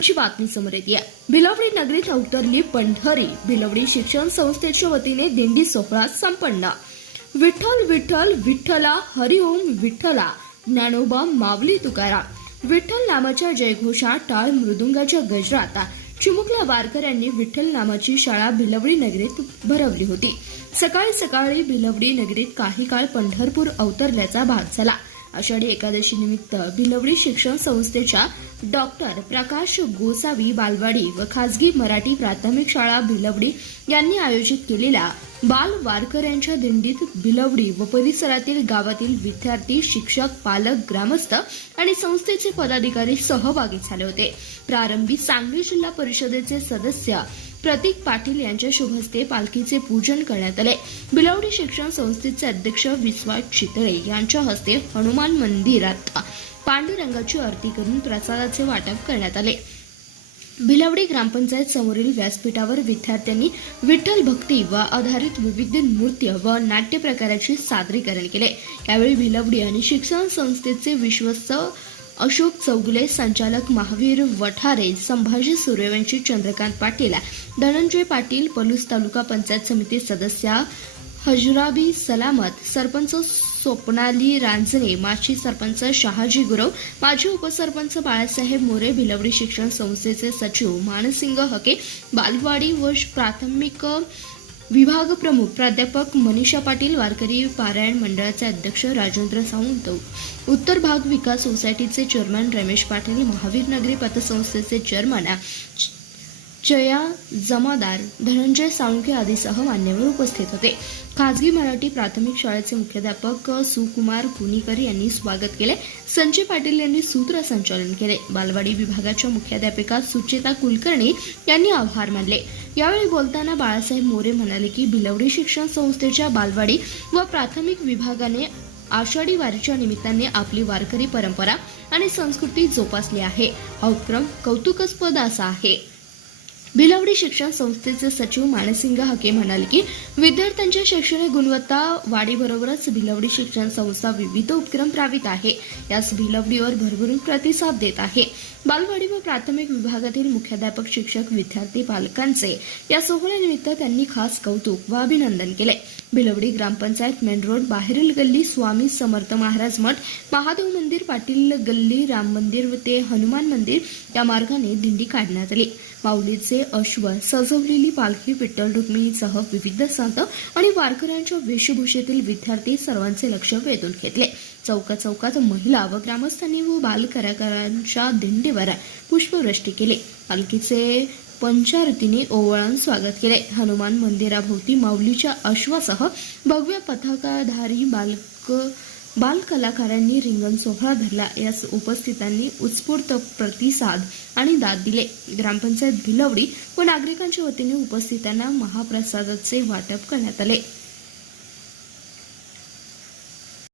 महत्त्वाची बातमी समोर येते। भिलवडी नगरीत अवतरली पंढरी। भिलवडी शिक्षण संस्थेच्या वतीने दिंडी सोहळा संपन्न। विठ्ठल विठ्ठल विठ्ठला, हरिओम विठ्ठला, ज्ञानोबा माऊली तुकाराम। विठ्ठल नामाच्या जयघोषात टाळ मृदुंगाच्या गजरात चिमुकल्या वारकऱ्यांनी विठ्ठल नामाची शाळा भिलवडी नगरीत भरवली होती। सकाळी सकाळी भिलवडी नगरीत काही काळ पंढरपूर अवतरल्याचा भाग झाला। आषाढी एकादशी निमित्त भिलवडी शिक्षण संस्थेच्या डॉक्टर प्रकाश गोसावी बालवाडी व खासगी मराठी प्राथमिक शाळा भिलवडी यांनी आयोजित केलेल्या बाल वारकऱ्यांच्या दिंडीत भिलवडी व परिसरातील गावातील विद्यार्थी, शिक्षक, पालक, ग्रामस्थ आणि संस्थेचे पदाधिकारी सहभागी झाले होते। प्रारंभी सांगली जिल्हा परिषदेचे सदस्य प्रतीक पाटील यांच्या शुभ हस्ते पालखीचे पूजन करण्यात आले। भिलवडी शिक्षण संस्थेचे अध्यक्ष विश्वास चितळे यांच्या हस्ते हनुमान मंदिरात पांडुरंगाची आरती करून प्रसादाचे वाटप करण्यात आले। भिलवडी ग्रामपंचायत समोरील व्यासपीठावर विद्यार्थ्यांनी विठ्ठल भक्ती व आधारित विविध नृत्य व नाट्य प्रकाराचे सादरीकरण केले। यावेळी भिलवडी आणि शिक्षण संस्थेचे विश्वस्त अशोक चौगुले, संचालक महावीर वठारे, संभाजी सूर्यवंशी, चंद्रकांत पाटील, धनंजय पाटील, पलूस तालुका पंचायत समिती सदस्य हजराबी सलामत, सरपंच स्वप्नाली रांजणे, माजी सरपंच शहाजी गुरव, माजी उपसरपंच बाळासाहेब मोरे, भिलवडी शिक्षण संस्थेचे सचिव मानसिंग हके, बालवाडी व प्राथमिक विभाग प्रमुख प्राध्यापक मनीषा पाटील, वारकरी पारायण मंडळाचे अध्यक्ष राजेंद्र सावंत, उत्तर भाग विकास सोसायटीचे चेअरमन रमेश पाटील, महावीर नगरी पतसंस्थेचे चेअरमन जया जमादार, धनंजय साळुंखे आदीसह मान्यवर उपस्थित होते। खासगी मराठी प्राथमिक शाळेचे मुख्याध्यापक सुकुमार कुणीकर यांनी स्वागत केले। संजय पाटील यांनी सूत्रसंचालन केले। बालवाडी विभागाच्या मुख्याध्यापिका सुचेता कुलकर्णी यांनी आभार मानले। यावेळी बोलताना बाळासाहेब मोरे म्हणाले की भिलवडी शिक्षण संस्थेच्या बालवाडी व प्राथमिक विभागाने आषाढी वारीच्या निमित्ताने आपली वारकरी परंपरा आणि संस्कृती जोपासली आहे। हा उपक्रम कौतुकास्पद असा आहे। भिलवडी शिक्षण संस्थेचे सचिव मानसिंग हके म्हणाले की विद्यार्थ्यांच्या शैक्षणिक गुणवत्ता वाढीबरोबरच भिलवडी शिक्षण संस्था विविध उपक्रम राबवित आहे। यास भिलवडीवर भरभरून प्रतिसाद देत आहे। बालवाडी व प्राथमिक विभागातील मुख्याध्यापक, शिक्षक, विद्यार्थी, पालकांचे या सोहळ्यानिमित्त त्यांनी खास कौतुक व अभिनंदन केले। भिलवडी ग्रामपंचायत मेन रोड बाहेरील गल्ली स्वामी समर्थ महाराज मठ, महादेव मंदिर, पाटील गल्ली, राम मंदिर ते हनुमान मंदिर या मार्गाने दिंडी काढण्यात आली। माऊलीचे अश्व, सजवलेली पालखी, विठ्ठल रुक्मिणीसह विविध संत आणि वारकऱ्यांच्या वेशभूषेतील विद्यार्थी सर्वांचे लक्ष वेधून घेतले। चौकात महिला व ग्रामस्थांनी व बाल कलाकारांच्या दिंडीवर पुष्पवृष्टी केली। पालखीचे पंचारतीने ओवाळून स्वागत केले। हनुमान मंदिराभोवती माऊलीच्या अश्वासह भव्य पताकाधारी बाल कलाकारांनी रिंगण सोहळा धरला। यास उपस्थितांनी उत्स्फूर्त प्रतिसाद आणि दाद दिले। ग्रामपंचायत भिलवडी व नागरिकांच्या वतीने उपस्थितांना महाप्रसादाचे वाटप करण्यात आले।